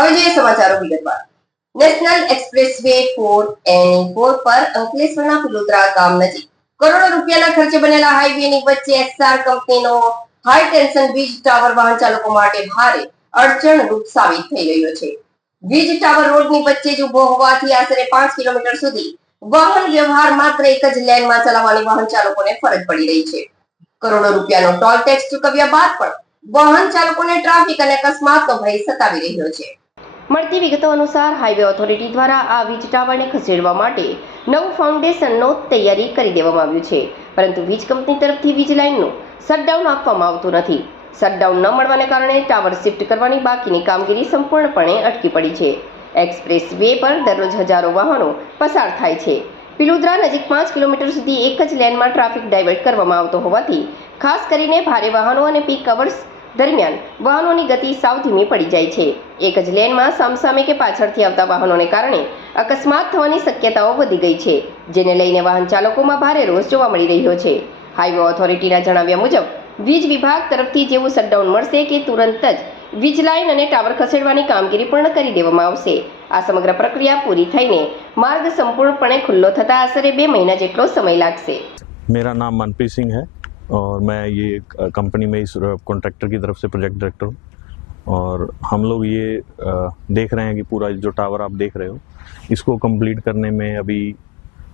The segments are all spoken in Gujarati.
હવે જોઈએ સમાચારો વિગતવાર। નેશનલ એક્સપ્રેસવે 4 પર અંકલેશ્વરના પિલોદરા ગામ નજીક કરોડો રૂપિયાના ખર્ચે બનેલા હાઈવેની વચ્ચે એસઆર કંપનીનો હાઈ ટેન્શન વીજ ટાવર વાહન ચાલકો માટે ભારે અડચણરૂપ સાબિત થઈ રહ્યો છે। વીજ ટાવર રોડની વચ્ચે જ ઉભો હોવાથી આશરે 5 કિલોમીટર સુધી વાહન વ્યવહાર માત્ર એક જ લેનમાં ચલાવવાની વાહન ચાલકોને ફરજ પડી રહી છે। કરોડો રૂપિયાનો ટોલ ટેક્સ ચૂકવ્યા બાદ પણ વાહન ચાલકોને ટ્રાફિક અને અકસ્માતનો ભય સતાવી રહ્યો છે। મળતી વિગતો અનુસાર હાઈવે ઓથોરિટી દ્વારા આ વીજ ટાવરને ખસેડવા માટે નવું ફાઉન્ડેશનનો તૈયારી કરી દેવામાં આવ્યું છે, પરંતુ વીજ કંપની તરફથી વીજ લાઇનનું શટડાઉન આપવામાં આવતું નથી। શટડાઉન ન મળવાને કારણે ટાવર શિફ્ટ કરવાની બાકીની કામગીરી સંપૂર્ણપણે અટકી પડી છે। એક્સપ્રેસ વે પર દરરોજ હજારો વાહનો પસાર થાય છે। પિલોદરા નજીક 5 કિલોમીટર સુધી એક જ લેનમાં ટ્રાફિક ડાયવર્ટ કરવામાં આવતો હોવાથી ખાસ કરીને ભારે વાહનો અને પીક અવર્સ દરમિયાન વાહનોની ગતિ સાવ ધીમી પડી જાય છે। એક જ લેનમાં સામસામે કે પાછળથી આવતા વાહનોને કારણે અકસ્માત થવાની શક્યતાઓ વધી ગઈ છે, જેને લઈને વાહન ચાલકોમાં ભારે રોષ જોવા મળી રહ્યો છે। હાઈવે ઓથોરિટીના જણાવ્યા મુજબ વીજ વિભાગ તરફથી જેવું શટડાઉન મળશે કે તુરંત જ વીજ લાઇન અને ટાવર ખસેડવાની કામગીરી પૂર્ણ કરી દેવામાં આવશે। આ સમગ્ર પ્રક્રિયા પૂરી થઈને માર્ગ સંપૂર્ણપણે ખુલ્લો થતા આશરે 2 મહિના જેટલો સમય લાગશે। मेरा नाम मनप्रीत सिंह है और मैं ये कंपनी में इस कॉन्ट्रैक्टर की तरफ से प्रोजेक्ट डायरेक्टर हूँ। और हम लोग ये देख रहे हैं कि पूरा जो टावर आप देख रहे हो इसको कंप्लीट करने में अभी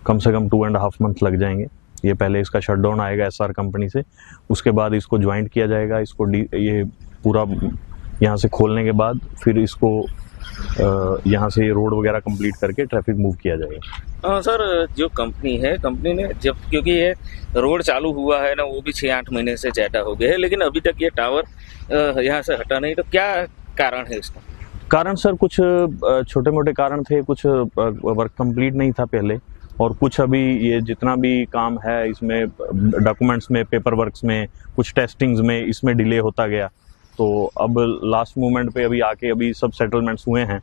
कम से कम 2.5 मंथ लग जाएंगे। ये पहले इसका शटडाउन आएगा एसआर कंपनी से, उसके बाद इसको ज्वाइंट किया जाएगा। इसको ये पूरा यहाँ से खोलने के बाद फिर इसको यहाँ से रोड वगैरह कंप्लीट करके ट्रैफिक मूव किया जाएगा। सर, जो कंपनी है, कंपनी ने जब क्योंकि ये रोड चालू हुआ है ना, वो भी 6-8 महीने से ज़्यादा हो गए हैं, लेकिन अभी तक ये टावर यहाँ से हटा नहीं, तो क्या कारण है इसका? कारण सर कुछ छोटे मोटे कारण थे, कुछ वर्क कंप्लीट नहीं था पहले, और कुछ अभी ये जितना भी काम है इसमें डॉक्यूमेंट्स में, पेपर वर्क्स में, कुछ टेस्टिंग्स में इसमें डिले होता गया। तो अब लास्ट मोमेंट पे अभी आके अभी सब सेटलमेंट्स हुए हैं,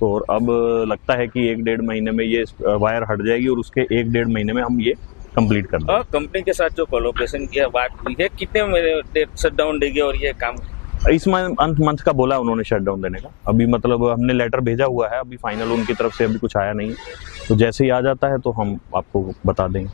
तो अब लगता है कि 1-1.5 महीने में ये वायर हट जाएगी और उसके 1-1.5 महीने में हम ये कंप्लीट कर देंगे। कंपनी के साथ जो कोलैबोरेशन किया, बात हुई है, कितने शटडाउन देंगे और ये काम इस मंथ का बोला उन्होंने शटडाउन देने का। अभी मतलब हमने लेटर भेजा हुआ है, अभी फाइनल उनकी तरफ से अभी कुछ आया नहीं है, तो जैसे ही आ जाता है तो हम आपको बता देंगे।